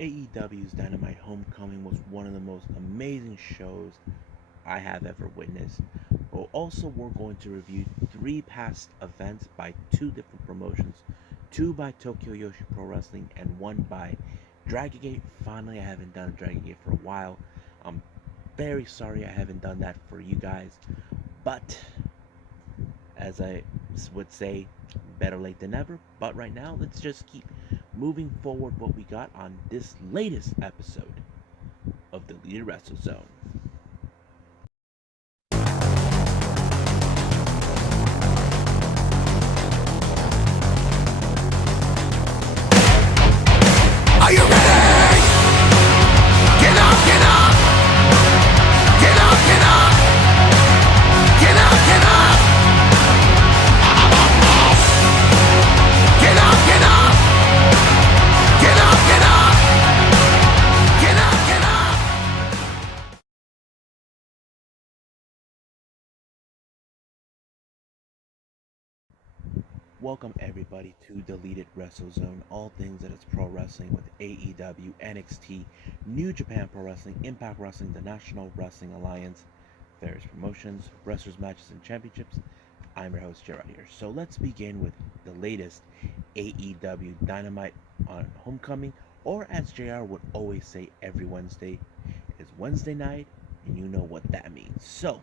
AEW's Dynamite Homecoming was one of the most amazing shows I have ever witnessed. But also, we're going to review three past events by two different promotions, two by Tokyo Joshi Pro Wrestling and one by Dragon Gate. Finally, I haven't done a Dragon Gate for a while. I'm very sorry I haven't done that for you guys, but as I would say, better late than never. But right now, let's just keep moving forward what we got on this latest episode of the Leader Wrestle Zone. Are you ready? Get up, get up! Get up, get up! Get up, get up! Get up, get up! Get up, get up! Get up, get up! Welcome everybody to Deleted Wrestle Zone, all things that is pro wrestling with AEW, NXT, New Japan Pro Wrestling, Impact Wrestling, the National Wrestling Alliance, various promotions, wrestlers, matches, and championships. I'm your host, Gerard here. So let's begin with the latest AEW Dynamite on Homecoming, or as JR would always say every Wednesday, is Wednesday night, and you know what that means. So,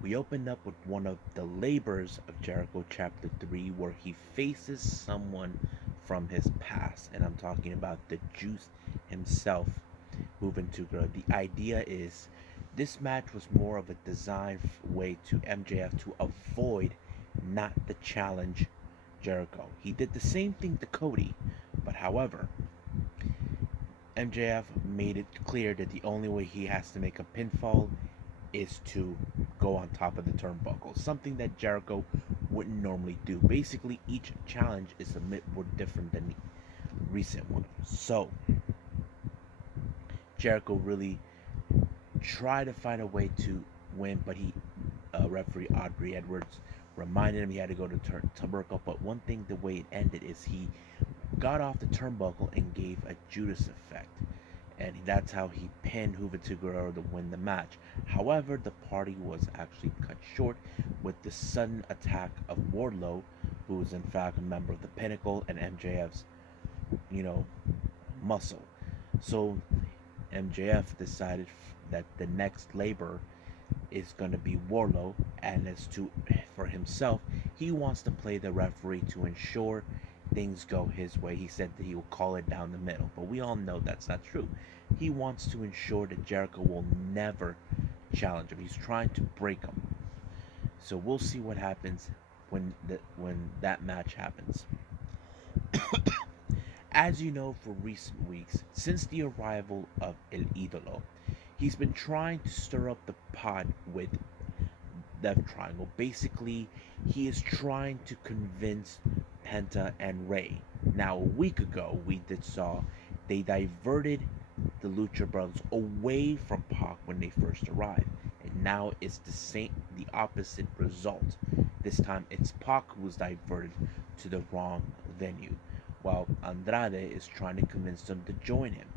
we opened up with one of the Labors of Jericho Chapter 3, where he faces someone from his past, and I'm talking about the Juice himself, moving to grow. The idea is this match was more of a design way to MJF to avoid not the challenge Jericho. He did the same thing to Cody, but however, MJF made it clear that the only way he has to make a pinfall is to go on top of the turnbuckle, something that Jericho wouldn't normally do. Basically, each challenge is a bit more different than the recent one. So, Jericho really tried to find a way to win, but referee Audrey Edwards reminded him he had to go to turnbuckle. But one thing, the way it ended is he got off the turnbuckle and gave a Judas effect, and that's how he pinned Juventud Guerrero to win the match. However, the party was actually cut short with the sudden attack of Wardlow, who is in fact a member of the Pinnacle and MJF's, muscle. So MJF decided that the next labor is going to be Wardlow, and for himself, he wants to play the referee to ensure things go his way. He said that he will call it down the middle, but we all know that's not true. He wants to ensure that Jericho will never challenge him. He's trying to break him. So we'll see what happens when that match happens. As you know, for recent weeks, since the arrival of El Idolo, he's been trying to stir up the pot with Death Triangle. Basically, he is trying to convince Penta and Rey. Now, a week ago, we saw they diverted the Lucha Brothers away from Pac when they first arrived, and now it's the opposite result. This time, it's Pac who was diverted to the wrong venue, while Andrade is trying to convince them to join him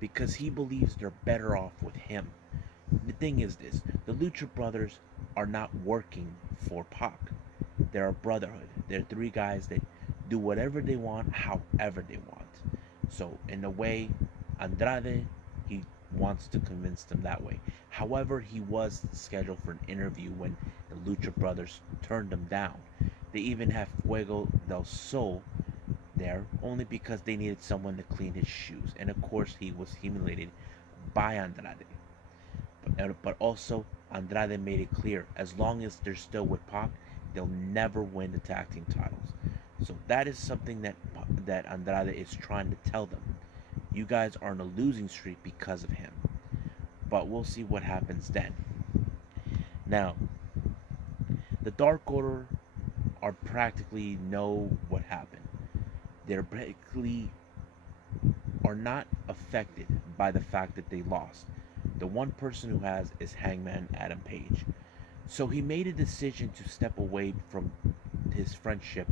because he believes they're better off with him. The thing is this: the Lucha Brothers are not working for Pac. They're a brotherhood. They're three guys that do whatever they want, however they want. So, in a way, Andrade, he wants to convince them that way. However, he was scheduled for an interview when the Lucha Brothers turned him down. They even have Fuego del Sol there only because they needed someone to clean his shoes. And of course, he was humiliated by Andrade. But also, Andrade made it clear, as long as they're still with Pac, they'll never win the tag team titles. So that is something that Andrade is trying to tell them. You guys are on a losing streak because of him. But we'll see what happens then. Now, the Dark Order are practically know what happened. They're practically are not affected by the fact that they lost. The one person who has is Hangman Adam Page. So he made a decision to step away from his friendship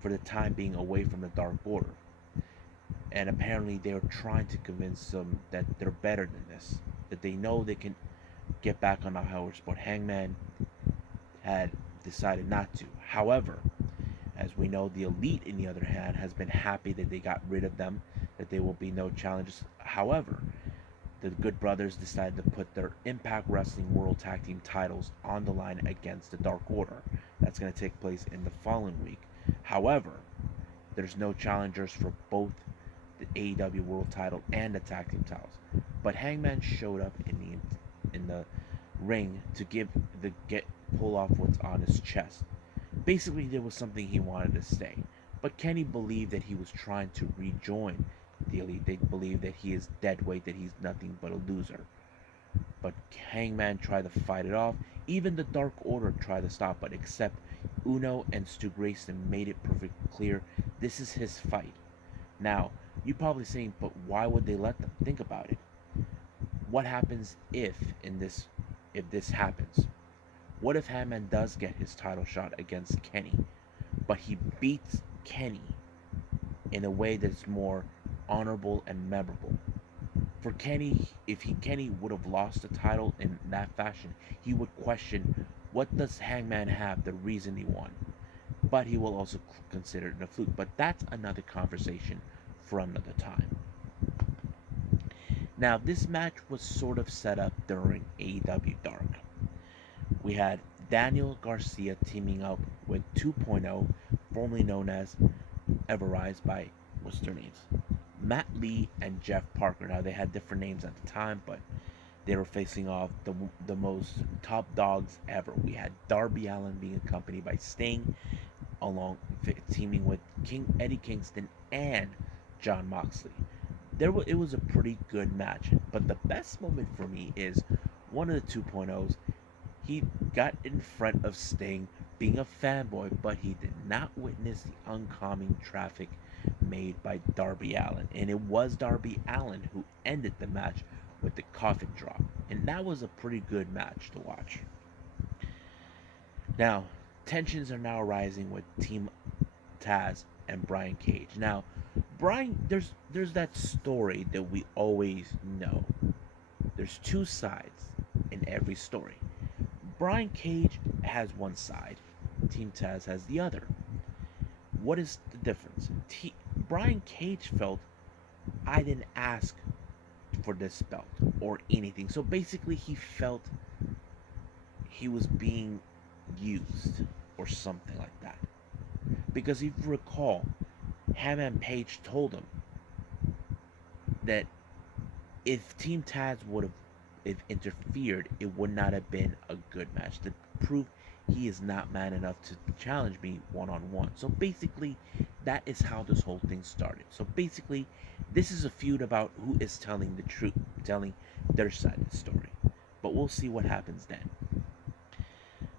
for the time being away from the Dark Order. And apparently they were trying to convince them that they're better than this, that they know they can get back on the high horse, but Hangman had decided not to. However, as we know, the Elite, in the other hand, has been happy that they got rid of them, that there will be no challenges. However, the Good Brothers decided to put their Impact Wrestling World Tag Team titles on the line against the Dark Order. That's going to take place in the following week. However, there's no challengers for both the AEW World Title and the Tag Team titles. But Hangman showed up in the ring to pull off what's on his chest. Basically, there was something he wanted to say. But Kenny believed that he was trying to rejoin the Elite. They believe that he is dead weight, that he's nothing but a loser. But Hangman tried to fight it off. Even the Dark Order tried to stop it, except Uno and Stu Grayson made it perfectly clear this is his fight. Now, you're probably saying, but why would they let them? Think about it. What happens if this happens? What if Hangman does get his title shot against Kenny, but he beats Kenny in a way that's more honorable and memorable? For Kenny, if Kenny would have lost the title in that fashion, he would question, what does Hangman have, the reason he won? But he will also consider it a fluke. But that's another conversation for another time. Now, this match was sort of set up during AEW Dark. We had Daniel Garcia teaming up with 2.0, formerly known as Everrise by, what's their names? Matt Lee and Jeff Parker. Now, they had different names at the time, but they were facing off the most top dogs ever. We had Darby Allin being accompanied by Sting, teaming with Eddie Kingston and Jon Moxley. It was a pretty good match, but the best moment for me is one of the 2.0s. He got in front of Sting, being a fanboy, but he did not witness the oncoming traffic made by Darby Allin. And it was Darby Allin who ended the match with the coffin drop. And that was a pretty good match to watch. Now, tensions are now rising with Team Taz and Brian Cage. Now, there's that story that we always know. There's two sides in every story. Brian Cage has one side, Team Taz has the other. What is the difference? Brian Cage felt, I didn't ask for this belt or anything. So basically he felt he was being used or something like that. Because if you recall, Hangman Page told him that if Team Taz would have interfered, it would not have been a good match. To prove he is not man enough to challenge me one-on-one. So basically, that is how this whole thing started. So basically, this is a feud about who is telling the truth, telling their side of the story. But we'll see what happens then.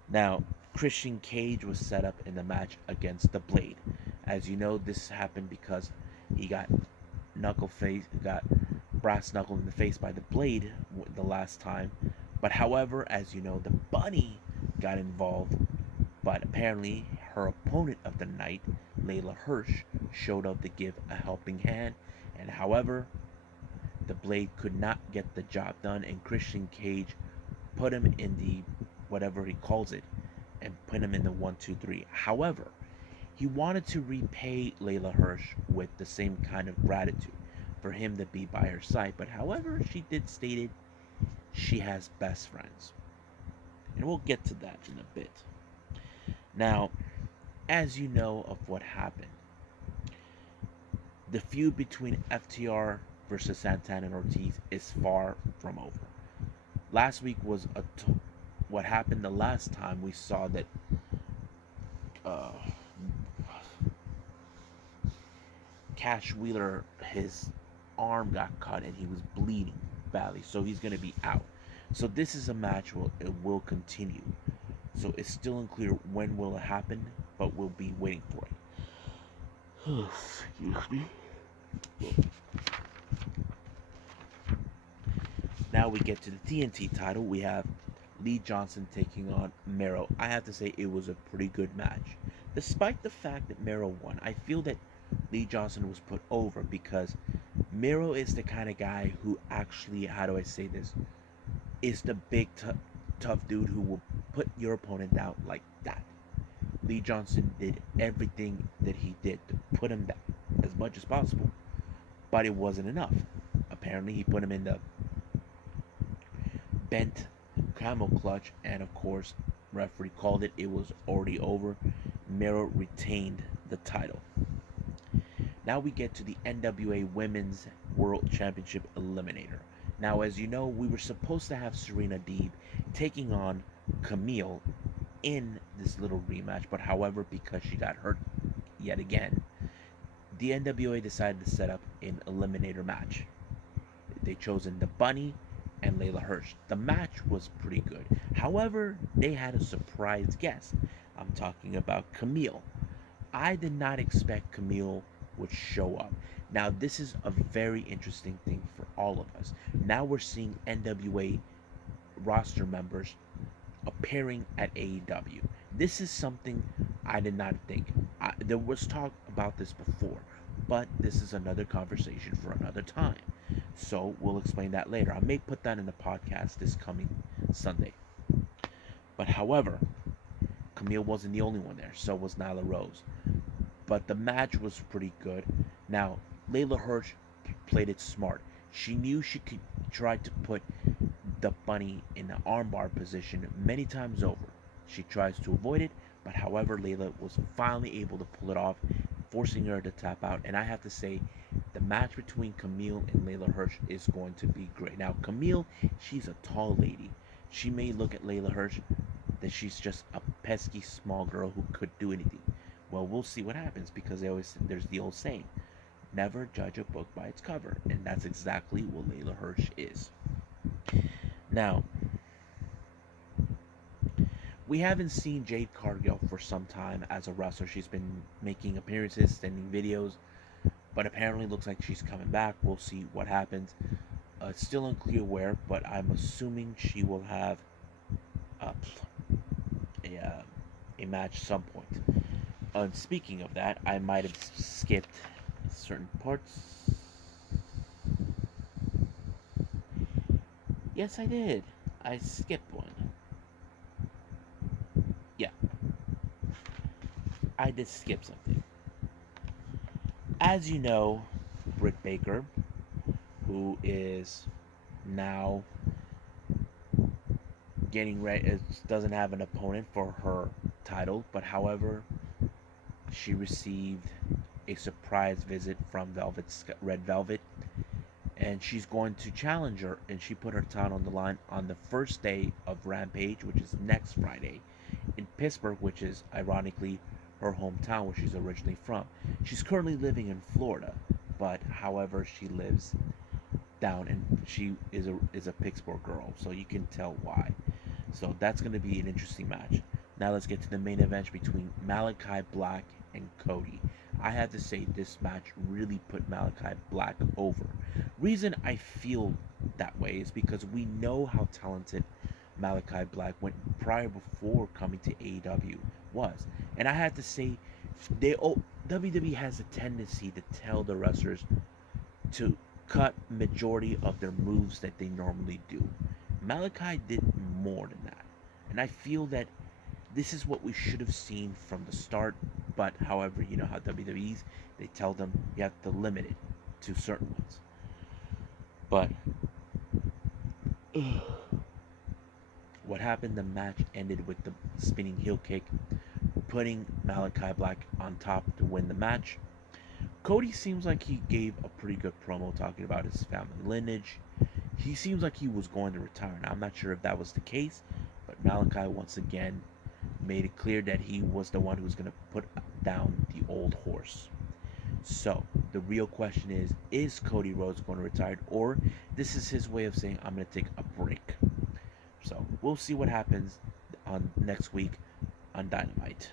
Now, Christian Cage was set up in the match against the Blade. As you know, this happened because he got brass knuckled in the face by the Blade the last time. But however, as you know, the Bunny got involved. But apparently, her opponent of the night, Layla Hirsch, showed up to give a helping hand. And however, the Blade could not get the job done, and Christian Cage put him in the whatever he calls it, and put him in the 1-2-3. However, he wanted to repay Layla Hirsch with the same kind of gratitude for him to be by her side. But however, she did stated she has best friends. And we'll get to that in a bit. Now, as you know of what happened, the feud between FTR versus Santana and Ortiz is far from over. Last week was what happened the last time we saw that Cash Wheeler, his arm got cut and he was bleeding badly, so he's going to be out. So this is a match it will continue. So it's still unclear when will it happen, but we'll be waiting for it. Excuse me. Now we get to the TNT title. We have Lee Johnson taking on Mero. I have to say it was a pretty good match. Despite the fact that Mero won, I feel that Lee Johnson was put over because Miro is the kind of guy who actually, how do I say this, is the big tough dude who will put your opponent down like that. Lee Johnson did everything that he did to put him down as much as possible, but it wasn't enough. Apparently, he put him in the bent camel clutch, and of course, referee called it. It was already over. Miro retained the title. Now we get to the NWA Women's World Championship Eliminator. Now, as you know, we were supposed to have Serena Deeb taking on Camille in this little rematch, but however, because she got hurt yet again, the NWA decided to set up an eliminator match. They chosen the Bunny and Layla Hirsch. The match was pretty good. However, they had a surprise guest. I'm talking about Camille. I did not expect Camille would show up. Now, this is a very interesting thing for all of us. Now we're seeing NWA roster members appearing at AEW. This is something I did not think. There was talk about this before, but this is another conversation for another time. So we'll explain that later. I may put that in the podcast this coming Sunday. But however, Camille wasn't the only one there. So was Nyla Rose. But the match was pretty good. Now, Layla Hirsch played it smart. She knew she could try to put the Bunny in the armbar position many times over. She tries to avoid it, but however, Layla was finally able to pull it off, forcing her to tap out. And I have to say, the match between Camille and Layla Hirsch is going to be great. Now, Camille, she's a tall lady. She may look at Layla Hirsch that she's just a pesky small girl who could do anything. Well, we'll see what happens because there's the old saying, never judge a book by its cover, and that's exactly what Layla Hirsch is. Now, we haven't seen Jade Cargill for some time as a wrestler. She's been making appearances, sending videos, but apparently looks like she's coming back. We'll see what happens. It's still unclear where, but I'm assuming she will have a match some point. Speaking of that, I might have skipped certain parts. Yes, I did. I skipped one. Yeah, I did skip something. As you know, Britt Baker, who is now getting ready, doesn't have an opponent for her title, but however, she received a surprise visit from Red Velvet, and she's going to challenge her, and she put her title on the line on the first day of Rampage, which is next Friday, in Pittsburgh, which is ironically her hometown where she's originally from. She's currently living in Florida, but however, she lives down, and she is a Pittsburgh girl, so you can tell why. So that's going to be an interesting match. Now let's get to the main event between Malakai Black and Cody. I have to say this match really put Malakai Black over. Reason I feel that way is because we know how talented Malakai Black went prior before coming to AEW was. And I have to say, WWE has a tendency to tell the wrestlers to cut majority of their moves that they normally do. Malakai did more than that. And I feel that this is what we should have seen from the start, but however, you know how WWE's, they tell them you have to limit it to certain ones. But what happened, the match ended with the spinning heel kick, putting Malakai Black on top to win the match. Cody seems like he gave a pretty good promo talking about his family lineage. He seems like he was going to retire. Now, I'm not sure if that was the case, but Malakai once again made it clear that he was the one who was going to put down the old horse. So, the real question is Cody Rhodes going to retire, or this is his way of saying, I'm going to take a break? So, we'll see what happens on next week on Dynamite.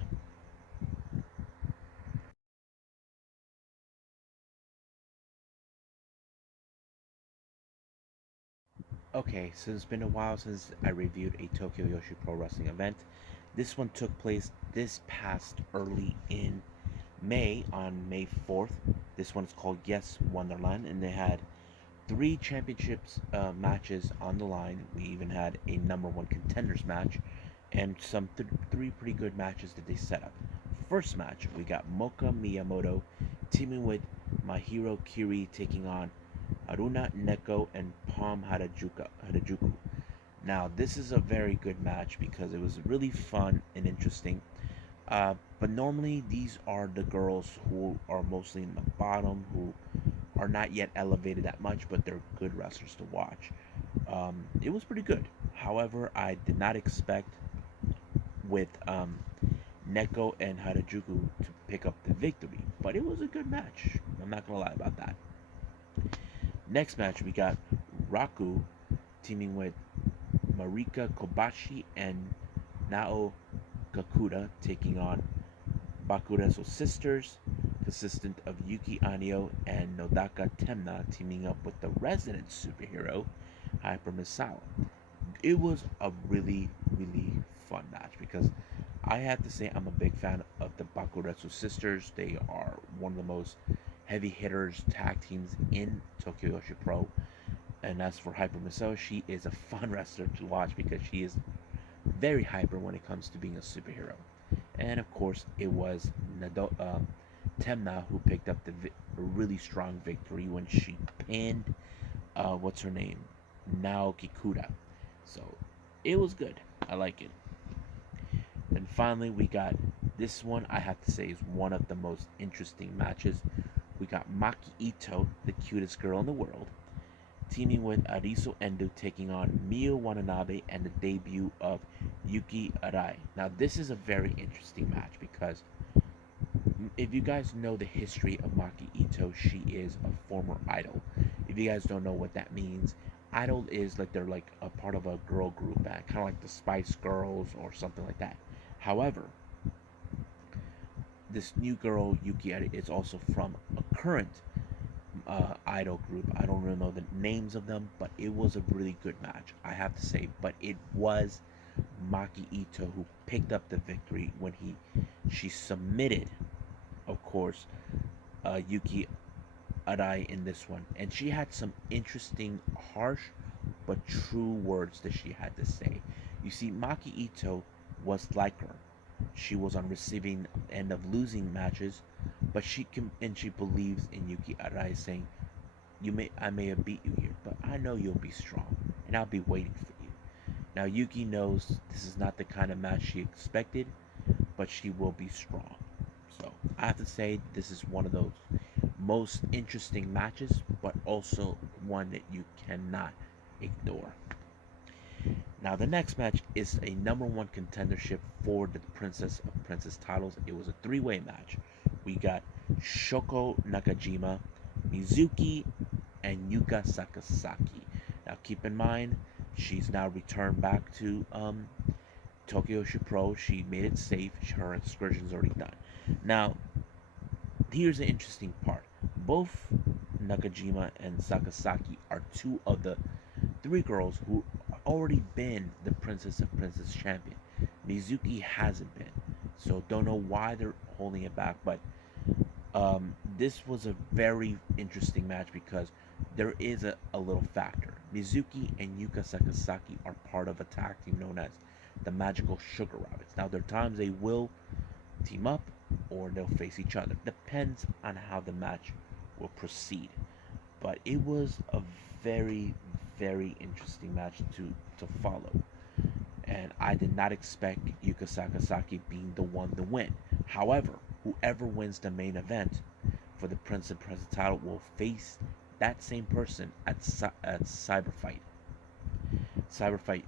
Okay, so it's been a while since I reviewed a Tokyo Joshi Pro Wrestling event. This one took place this past early in On May 4th. This one's called Yes Wonderland, and they had three championships matches on the line. We even had a number one contenders match and some three pretty good matches that they set up. First match, we got Moka Miyamoto teaming with Mahiro Kiri taking on Aruna Neko and Palm Harajuku. Now, this is a very good match because it was really fun and interesting. But normally, these are the girls who are mostly in the bottom, who are not yet elevated that much, but they're good wrestlers to watch. It was pretty good. However, I did not expect with Neko and Harajuku to pick up the victory, but it was a good match. I'm not gonna lie about that. Next match, we got Raku teaming with Marika Kobashi and Nao Kakuda taking on Bakuretsu Sisters, consistent of Yuki Anio and Nodaka Temna teaming up with the resident superhero, Hyper Misawa. It was a really, really fun match because I have to say I'm a big fan of the Bakuretsu Sisters. They are one of the most heavy hitters tag teams in Tokyo Joshi Pro. And as for Hyper Misawa, she is a fun wrestler to watch because she is very hyper when it comes to being a superhero. And of course, it was Temna who picked up the really strong victory when she pinned, what's her name? Naoki Kuda. So it was good. I like it. Then finally, we got this one, I have to say, is one of the most interesting matches. We got Maki Ito, the cutest girl in the world, teaming with Arisu Endo taking on Miyu Watanabe and the debut of Yuki Arai. Now, this is a very interesting match because if you guys know the history of Maki Ito, she is a former idol. If you guys don't know what that means, idol is like they're like a part of a girl group band, kind of like the Spice Girls or something like that. However, this new girl Yuki Arai is also from a current idol group. I don't really know the names of them, but it was a really good match, I have to say. But it was Maki Ito who picked up the victory when she submitted, of course, Yuki Arai in this one, and she had some interesting, harsh but true words that she had to say. You see, Maki Ito was like her. She was on receiving end of losing matches, but she believes in Yuki Arai, saying, I may have beat you here, but I know you'll be strong, and I'll be waiting for you." Now Yuki knows this is not the kind of match she expected, but she will be strong. So I have to say this is one of those most interesting matches, but also one that you cannot ignore. Now the next match is a number one contendership for the Princess of Princess titles. It was a three-way match. We got Shoko Nakajima, Mizuki, and Yuka Sakazaki. Now keep in mind, she's now returned back to Tokyo Joshi Pro. She made it safe. Her excursion's already done. Now, here's the interesting part. Both Nakajima and Sakazaki are two of the three girls who already been the Princess of Princess champion. Mizuki hasn't been, so don't know why they're holding it back. But this was a very interesting match because there is a little factor. Mizuki and Yuka Sakazaki are part of a tag team known as the Magical Sugar Rabbits. Now, there are times they will team up or they'll face each other. Depends on how the match will proceed. But it was a very, very interesting match to follow. And I did not expect Yuka Sakazaki being the one to win. However, whoever wins the main event for the Prince and Princess title will face that same person at Cyberfight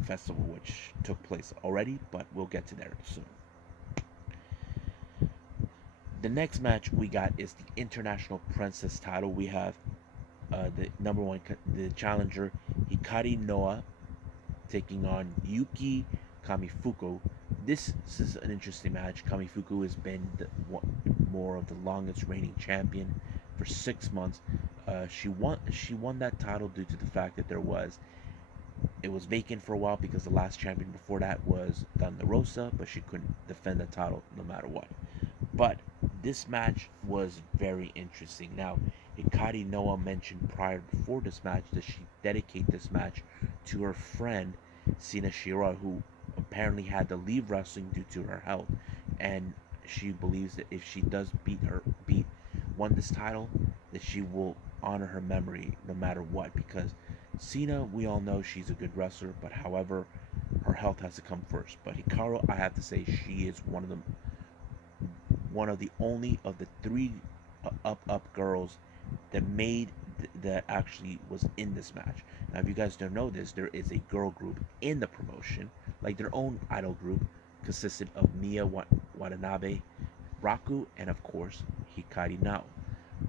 Festival, which took place already, but we'll get to there soon. The next match we got is the International Princess title. We have the number one, the challenger Hikari Noa taking on Yuki Kamifuku. This is an interesting match. Kamifuku has been more of the longest reigning champion for 6 months. She won that title due to the fact that it was vacant for a while because the last champion before that was Thunder Rosa, but she couldn't defend the title no matter what. But This match was very interesting. Now, Hikari Noah mentioned before this match that she dedicated this match to her friend Sina Shira, who apparently had to leave wrestling due to her health, and she believes that if she does won this title, that she will honor her memory no matter what. Because Cena, we all know she's a good wrestler, but however, her health has to come first. But Hikaru, I have to say, she is one of the only of the three up girls that that actually was in this match. Now, if you guys don't know this, there is a girl group in the promotion, like their own idol group, consisted of Mia Watanabe, Raku, and of course Hikari Nao.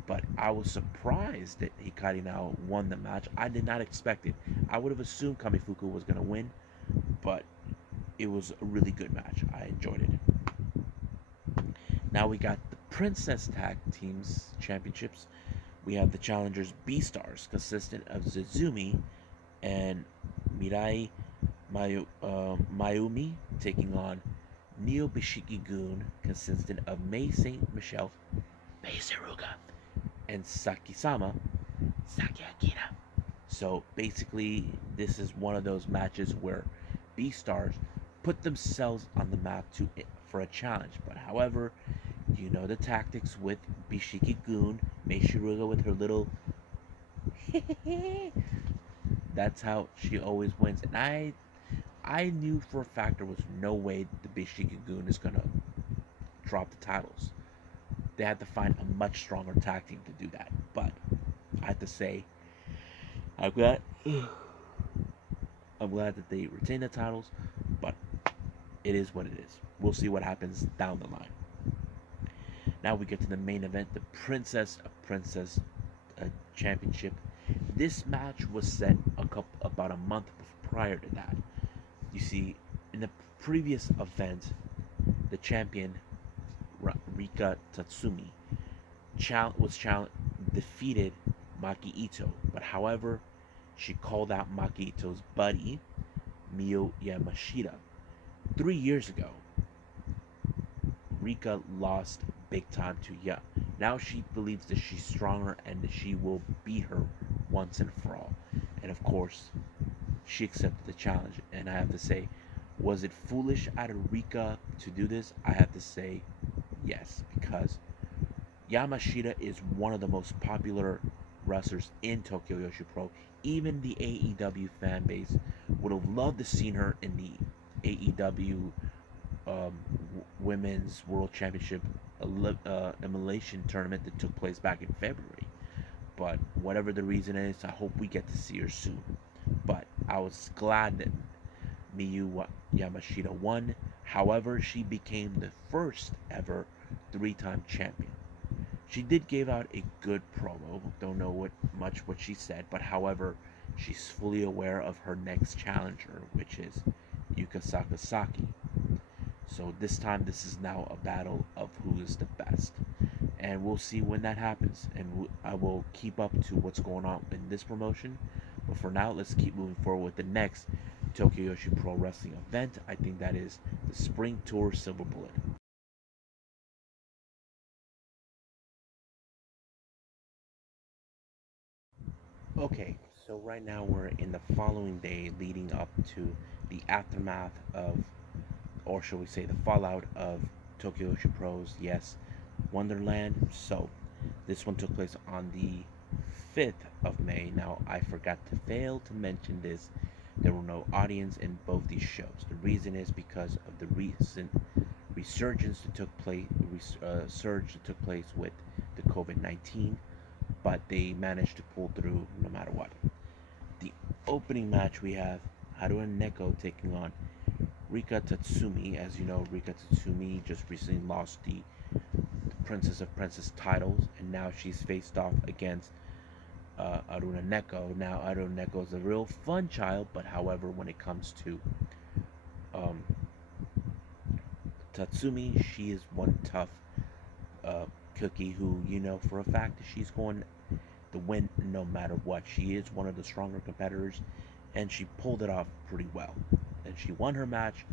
But I was surprised that Hikari Nao won the match. I did not expect it. I would have assumed Kamifuku was going to win, but it was a really good match. I enjoyed it. Now we got the Princess Tag Teams Championships. We have the challengers B-Stars, consistent of Zuzumi and Mirai Mayumi, taking on Neo Bishiki-gun, consistent of Mei Saint Michelle, Mei Saruga, and Saki-sama, Saki Akira. So basically, this is one of those matches where B-Stars put themselves on the map for a challenge. But however, you know the tactics with Bishiki-gun, Mei Saruga with her little that's how she always wins. And I knew for a fact there was no way the Bishiki-gun is gonna drop the titles. They had to find a much stronger tag team to do that. But I have to say, I'm glad that they retain the titles, but it is what it is. We'll see what happens down the line. Now we get to the main event, the Princess of Princess Championship. This match was set about a month prior to that. You see, in the previous event, the champion Rika Tatsumi defeated Maki Ito, but however, she called out Maki Ito's buddy Miyu Yamashita. 3 years ago, Rika lost big time to Ya. Now she believes that she's stronger and that she will beat her once and for all. And of course, she accepted the challenge. And I have to say, was it foolish out of Rika to do this? I have to say yes, because Yamashita is one of the most popular wrestlers in Tokyo Joshi Pro. Even the AEW fan base would have loved to see her in the AEW Women's World Championship elimination tournament that took place back in February. But whatever the reason is, I hope we get to see her soon. But I was glad that Miyu Yamashita won. However, she became the first ever three-time champion. She did give out a good promo. Don't know what she said, but however, she's fully aware of her next challenger, which is Yuka Sakazaki. So this is now a battle of who is the best. And we'll see when that happens. And I will keep up to what's going on in this promotion. But for now, let's keep moving forward with the next Tokyo Joshi Pro Wrestling event. I think that is the Spring Tour Silver Bullet. Okay, so right now we're in the following day leading up to the aftermath of, or shall we say, the fallout of Tokyo Joshi Pro's, yes, Wonderland. So this one took place on the 5th of May. Now, I failed to mention this. There were no audience in both these shows. The reason is because of the recent resurgence that took place, surge that took place with the COVID-19, but they managed to pull through no matter what. The opening match, we have Haruna Neko taking on Rika Tatsumi. As you know, Rika Tatsumi just recently lost the Princess of Princess titles, and now she's faced off against Haruna Neko. Now, Haruna Neko is a real fun child, but however, when it comes to Tatsumi, she is one tough cookie who, you know for a fact that she's going to win no matter what. She is one of the stronger competitors, and she pulled it off pretty well. And she won her match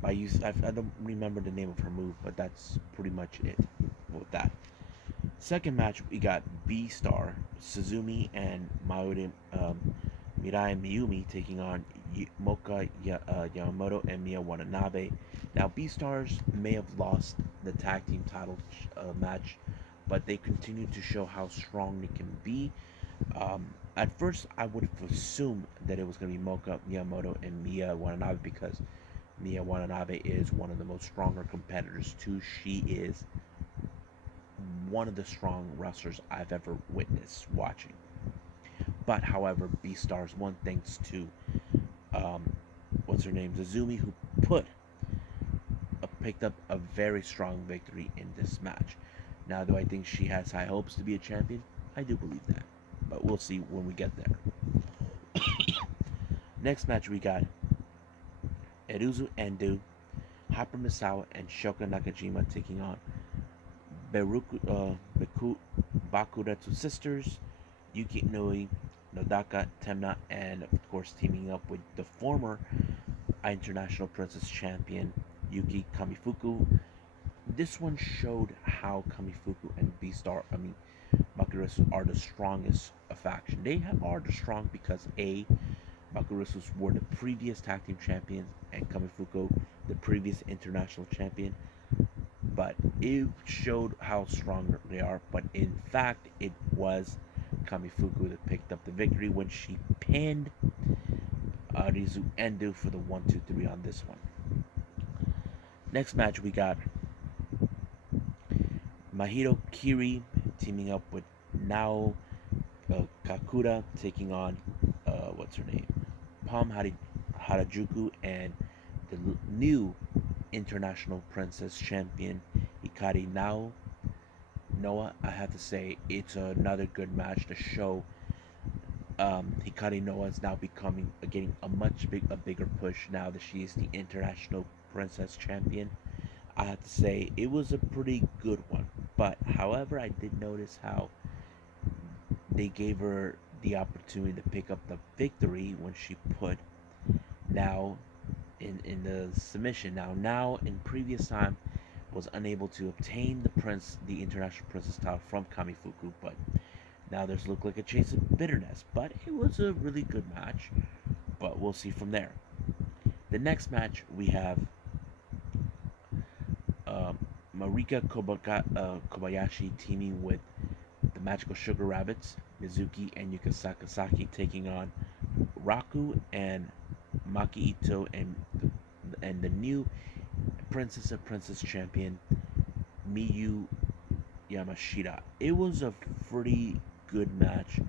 by I don't remember the name of her move, but that's pretty much it. comfortable with that. Second match, we got B Star, Suzumi, and Mirai Miyumi taking on Yamamoto and Miya Watanabe. Now, B Stars may have lost the tag team title match, but they continue to show how strong they can be. At first, I would have assumed that it was going to be Moka Miyamoto and Miya Watanabe because Miya Watanabe is one of the most stronger competitors too. She is one of the strong wrestlers I've ever witnessed watching. But however, B Stars won thanks to what's her name, Zazumi, who picked up a very strong victory in this match. Now, do I think she has high hopes to be a champion? I do believe that, but we'll see when we get there. Next match, we got Eruzu Endo, Hyper Misawa, and Shoka Nakajima taking on Bakuretsu Sisters, Yuki Inouye, Nodaka Temna, and of course teaming up with the former International Princess Champion Yuki Kamifuku. This one showed how Kamifuku and Bakuretsu are the strongest faction. They are the strong because Bakuretsu were the previous tag team champions and Kamifuku the previous international champion. But it showed how strong they are. But in fact, it was Kamifuku that picked up the victory when she pinned Arizu Endo for the 1-2-3 on this one. Next match, we got Mahito Kiri teaming up with Nao Kakura taking on what's her name, Pam Harajuku, and the new International Princess Champion Hikari Nao. Noah, I have to say, it's another good match to show Hikari Noah is now getting a bigger push now that she is the International Princess Champion. I have to say, it was a pretty good one. But, however, I did notice how they gave her the opportunity to pick up the victory when she put Now in the submission. Now in previous time was unable to obtain the International Princess title from Kamifuku, but now there's look like a chase of bitterness. But it was a really good match, but we'll see from there. The next match we have Marika Kobayashi teaming with the Magical Sugar Rabbits, Mizuki and Yuka Sakazaki taking on Raku and Maki Ito and the new Princess of Princess Champion Miyu Yamashita. It was a pretty good match,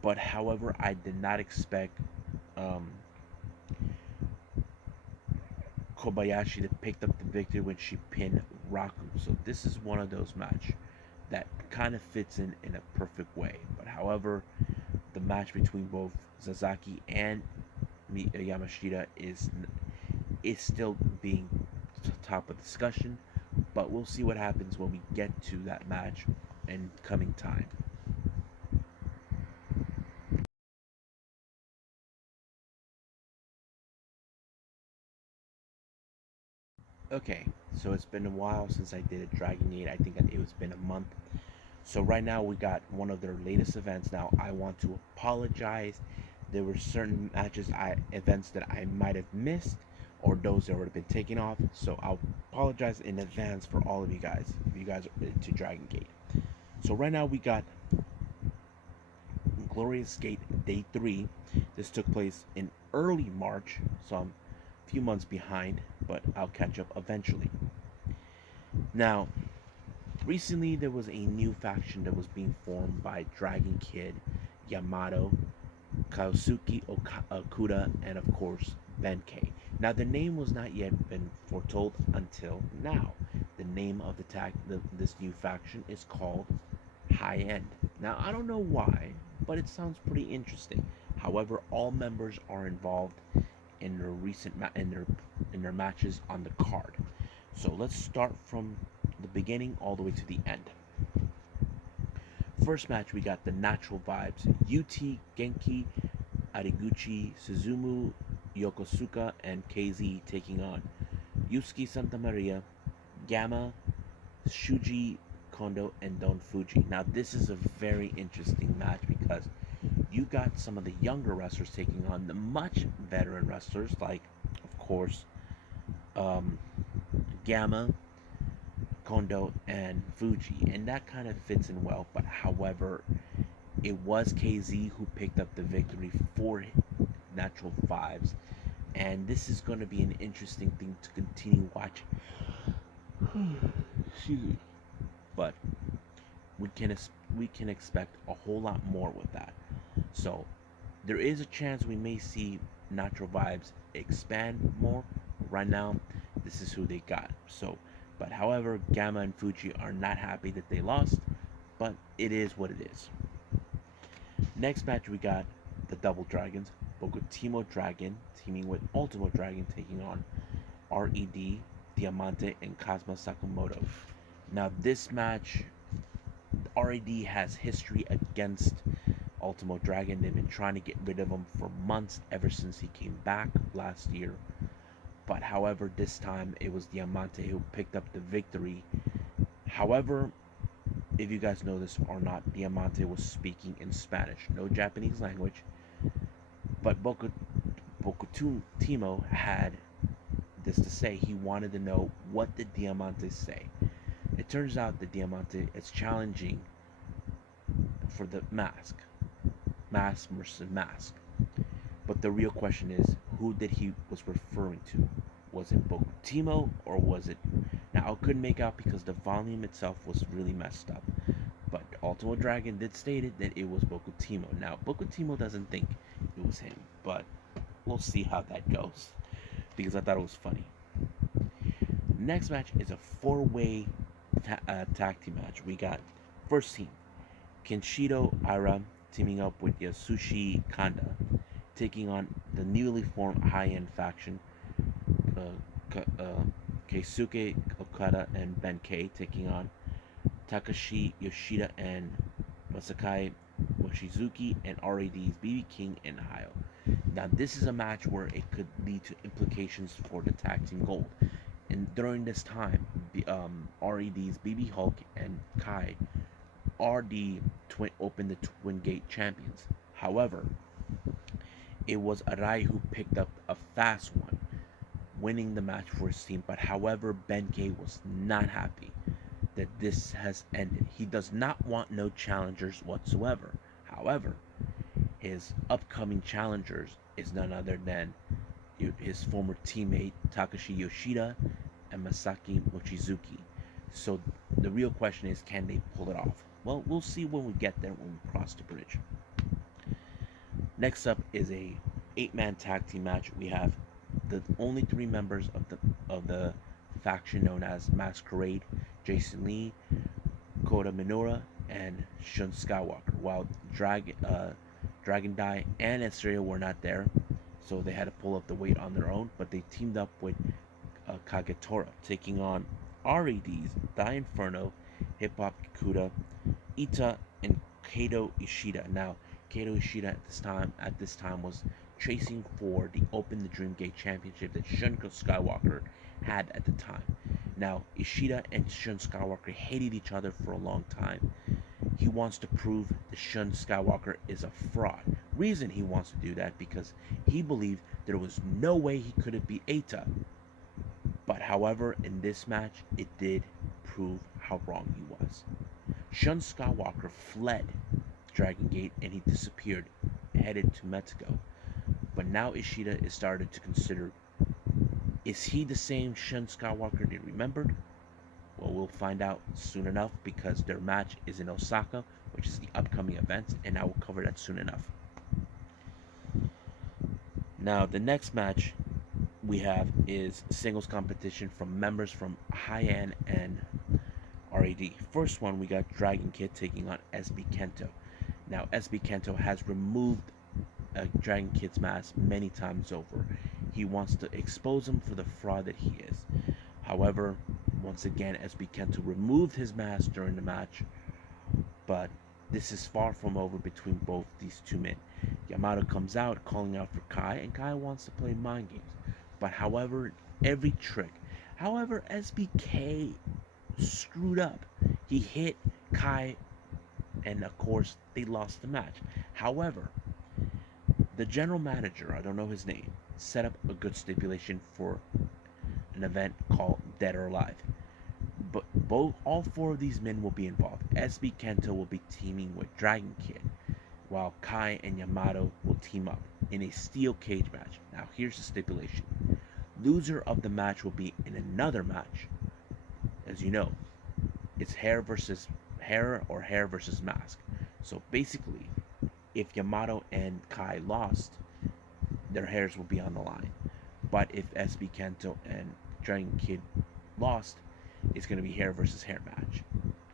but however, I did not expect Kobayashi to pick up the victory when she pinned Raku. So this is one of those matches that kind of fits in a perfect way. But however, the match between both Sasaki and Yamashita is still being top of discussion, but we'll see what happens when we get to that match in coming time. Okay, so it's been a while since I did a Dragon Gate. I think it was been a month. So right now we got one of their latest events. Now I want to apologize. There were certain events that I might have missed, or those that would have been taken off. So I'll apologize in advance for all of you guys if you guys are into Dragon Gate. So right now we got Glorious Gate Day 3. This took place in early March, so I'm a few months behind, but I'll catch up eventually. Now, recently there was a new faction that was being formed by Dragon Kid, Yamato, Kaosuke Okuda, and of course Benkei. Now the name was not yet been foretold until now. The name of this new faction is called High End. Now I don't know why, but it sounds pretty interesting. However, all members are involved in their in their matches on the card. So let's start from the beginning all the way to the end. First match, we got the Natural Vibes, UT, Genki, Ariguchi, Suzumu, Yokosuka, and KZ taking on Yusuke Santa Maria, Gamma, Shuji Kondo and Don Fuji. Now, this is a very interesting match because you got some of the younger wrestlers taking on the much veteran wrestlers, like, of course, um, Gamma, Kondo, and Fuji, and that kind of fits in well. But however, it was KZ who picked up the victory for Natural Vibes, and this is going to be an interesting thing to continue watching. Excuse me. But we can expect a whole lot more with that. So there is a chance we may see Natural Vibes expand more. Right now, this is who they got. So, but however, Gamma and Fuji are not happy that they lost, but it is what it is. Next match we got the Double Dragons, Bokutimo Dragon teaming with Ultimo Dragon taking on Red, Diamante, and Kazuma Sakamoto. Now this match, Red has history against Ultimo Dragon. They've been trying to get rid of him for months, ever since he came back last year. But however, this time it was Diamante who picked up the victory. However, if you guys know this or not, Diamante was speaking in Spanish, no Japanese language. But Timo had this to say. He wanted to know, what did Diamante say? It turns out that Diamante is challenging for the mask versus mask. But the real question is, who did he was referring to? Was it Timo or was it... Now, I couldn't make out because the volume itself was really messed up. But Ultimo Dragon did state that it was Timo. Now, Timo doesn't think it was him, but we'll see how that goes, because I thought it was funny. Next match is a four-way tag team match. We got first team, Kenshido Ira teaming up with Yasushi Kanda, taking on the newly formed high-end faction, Keisuke Okada and Benkei, taking on Takashi Yoshida and Masakai Mochizuki and RAD's BB King and Hayo. Now this is a match where it could lead to implications for the tag team gold. And during this time, RAD's BB Hulk and Kai are the Twin Gate champions. However, it was Arai who picked up a fast one, winning the match for his team. But however, Benkei was not happy that this has ended. He does not want no challengers whatsoever. However, his upcoming challengers is none other than his former teammate Takashi Yoshida and Masaki Mochizuki. So the real question is, can they pull it off? Well, we'll see when we get there, when we cross the bridge. Next up is a 8-man tag team match. We have the only 3 members of the faction known as Masquerade, Jason Lee, Kota Minoura, and Shun Skywalker. While Dragon Dai and Estrella were not there, so they had to pull up the weight on their own, but they teamed up with Kagetora, taking on RAD's Dai Inferno, Hip Hop Kikuta, Ita, and Kato Ishida. Now, Kato Ishida at this time was chasing for the Open the Dream Gate Championship that Shun Skywalker had at the time. Now, Ishida and Shun Skywalker hated each other for a long time. He wants to prove that Shun Skywalker is a fraud. Reason he wants to do that, because he believed there was no way he could have beat Eita. But however, in this match, it did prove how wrong he was. Shun Skywalker fled Dragon Gate and he disappeared, headed to Mexico. But now Ishida is started to consider, is he the same Shun Skywalker they remembered? Well, we'll find out soon enough, because their match is in Osaka, which is the upcoming event, and I will cover that soon enough. Now, the next match we have is singles competition from members from High-End and RAD. First one, we got Dragon Kid taking on SB Kento. Now, SB Kento has removed Dragon Kid's mask many times over. He wants to expose him for the fraud that he is. However, once again, SB Kento removed his mask during the match, but this is far from over between both these two men. Yamato comes out calling out for Kai, and Kai wants to play mind games. But however, every trick. However, SBK screwed up. He hit Kai, and of course, they lost the match. However, the general manager, I don't know his name, set up a good stipulation for an event called Dead or Alive. But all four of these men will be involved. SB Kento will be teaming with Dragon Kid, while Kai and Yamato will team up in a steel cage match. Now, here's the stipulation: loser of the match will be in another match. As you know, it's hair versus hair or hair versus mask. So basically, if Yamato and Kai lost, their hairs will be on the line. But if SB Kento and Dragon Kid lost, it's going to be hair versus hair match.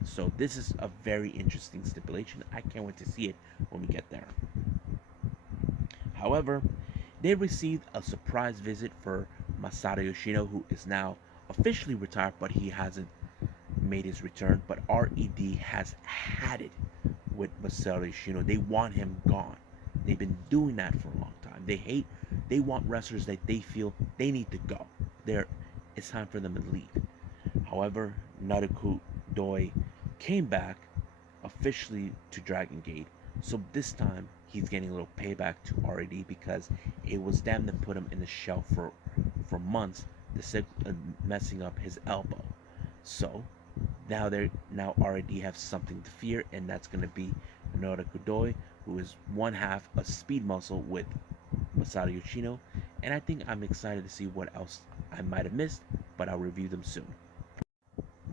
So this is a very interesting stipulation. I can't wait to see it when we get there. However, they received a surprise visit for Masato Yoshino, who is now officially retired, but he hasn't made his return. But RED has had it with Masato Yoshino. They want him gone. They've been doing that for a long time. They want wrestlers that they feel they need to go. It's time for them to leave. However, Naruku Doi came back officially to Dragon Gate, so this time he's getting a little payback to RED because it was them that put him in the shelf for months, messing up his elbow. So now RED have something to fear, and that's going to be Naruku Doi, who is one half of Speed Muscle with Masato Yoshino, and I think I'm excited to see what else I might have missed, but I'll review them soon.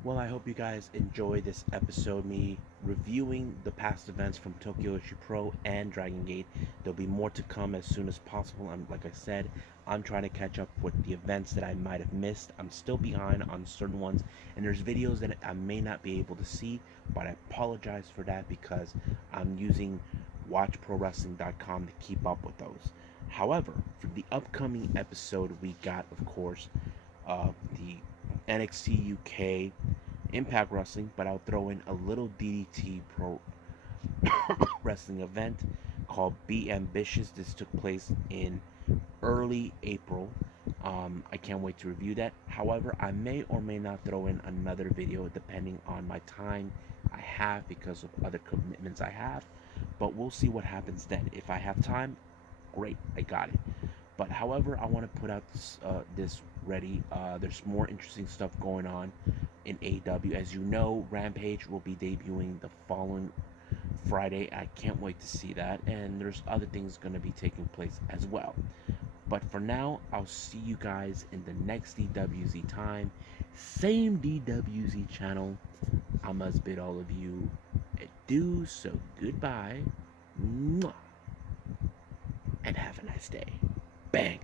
Well, I hope you guys enjoy this episode, me reviewing the past events from Tokyo Joshi Pro and Dragon Gate. There'll be more to come as soon as possible. Like I said, I'm trying to catch up with the events that I might have missed. I'm still behind on certain ones, and there's videos that I may not be able to see, but I apologize for that because I'm using watchprowrestling.com to keep up with those. However, for the upcoming episode, we got, of course, the NXT UK Impact Wrestling, but I'll throw in a little DDT Pro Wrestling event called Be Ambitious. This took place in early April. I can't wait to review that. However, I may or may not throw in another video depending on my time I have because of other commitments I have, but we'll see what happens then. If I have time, great, I got it. But however, I want to put out this ready. There's more interesting stuff going on in AEW. As you know, Rampage will be debuting the following Friday. I can't wait to see that. And there's other things going to be taking place as well. But for now, I'll see you guys in the next DWZ time. Same DWZ channel. I must bid all of you adieu. So goodbye. Mwah. And have a nice day. Bang.